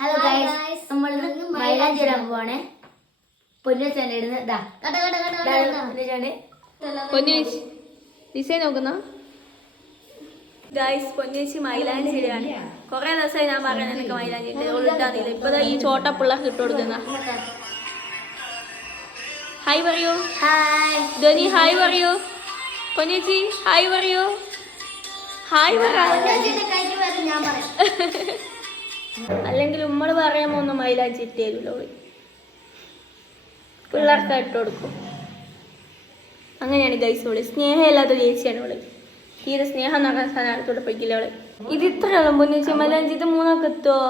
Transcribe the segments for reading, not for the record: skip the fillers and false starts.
Hello guys, നമ്മളിന്ന് മൈലാഞ്ചി ഇടാൻ പോവാണ്. പൊന്നേച്ചാൻ ഇടുന്നത് ഡിസൈൻ നോക്കുന്ന ഗൈസ്. പൊന്നേച്ചി മൈലാഞ്ചി ഇടുകയാണ്. കൊറേ ദിവസമായി ഞാൻ പറയാൻ എനിക്ക് മൈലാഞ്ചി ഇട്ടാന്നില്ല. ഇപ്പൊ ഈ ചോട്ട പിള്ളേർക്ക് ഇട്ട് കൊടുക്കുന്ന. ഹായ് പറയൂ. ഹായ് ധോനി ഹായ് പറയൂ. പൊന്നേച്ചി ഹായ് പറയൂ. ഹായ് പറ. അല്ലെങ്കിൽ ഉമ്മള് പറയാമോ ഒന്ന് മൈലാഞ്ചി ഇട്ട് തരുമല്ലോ. പിള്ളേർക്ക് ഇട്ട് കൊടുക്കും. അങ്ങനെയാണ് ഗൈസ്. അവള് സ്നേഹമില്ലാത്ത ചേച്ചിയാണ് അവള്. തീരെ സ്നേഹം എന്ന് പറഞ്ഞ സാധനം അടുത്തോടെ പൊയ്ക്കില്ല അവള്. ഇത് ഇത്രയോളം പൊന്നിച്ച് മൈലാഞ്ചി ഇത് മൂന്നൊക്കെ എത്തുവോ?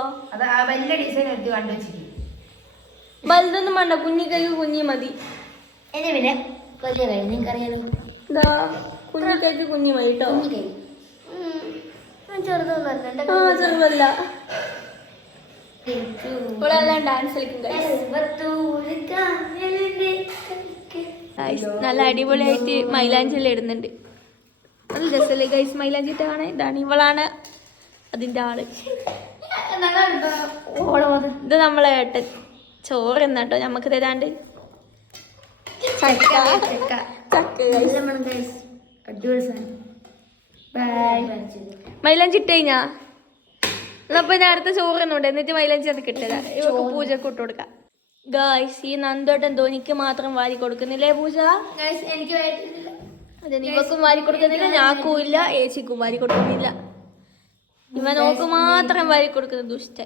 വലുതൊന്നും വേണ്ട, കുഞ്ഞി കൈ കുഞ്ഞി മതി. എന്നെ പിന്നെ വലിയ കൈ നിങ്ങൾക്കറിയാലോ. എന്താ കുഞ്ഞി കൈക്ക് കുഞ്ഞി മതി കേട്ടോ. ചെറുതൊന്നല്ല. ആ ചെറുതല്ല. ഇവളെല്ലാം ഡാൻസ് കളിക്കും ഗൈസ്. നല്ല അടിപൊളിയായിട്ട് മൈലാഞ്ചി എല്ലാം ഇടുന്നുണ്ട്. നല്ല രസമല്ലേ ഗൈസ് മൈലാഞ്ചി ഇട്ടാണ്. ഇതാണ് ഇവളാണ് അതിന്റെ ആള്. ഇത് നമ്മളെ ഏട്ടൻ ചോറ് എന്നാട്ടോ ഞമ്മക്ക് തരാണ്ട് ചക്ക. മൈലാഞ്ചി ഇട്ട് കഴിഞ്ഞാ എന്നപ്പോ ഞാൻ അടുത്ത ചോറ് തന്നുണ്ട്. എന്നിട്ട് മൈലാഞ്ചി അത് കിട്ടല. ഇവക്ക് പൂജക്ക് ഇട്ട് കൊടുക്കാം ഗായ്സ്. ഈ നന്ദോട്ടൻ ധോനിക്ക് മാത്രം വാരി കൊടുക്കുന്നില്ലേ പൂജ? എനിക്ക് അതെ, ഇവക്കും വാരി കൊടുക്കുന്നില്ല, ഞാക്കും ഇല്ല, ഏച്ചിക്കും വാരി കൊടുക്കുന്നില്ല. ഇവൻ ഓക്ക് മാത്രം വാരി കൊടുക്കുന്ന ദുഷ്ട.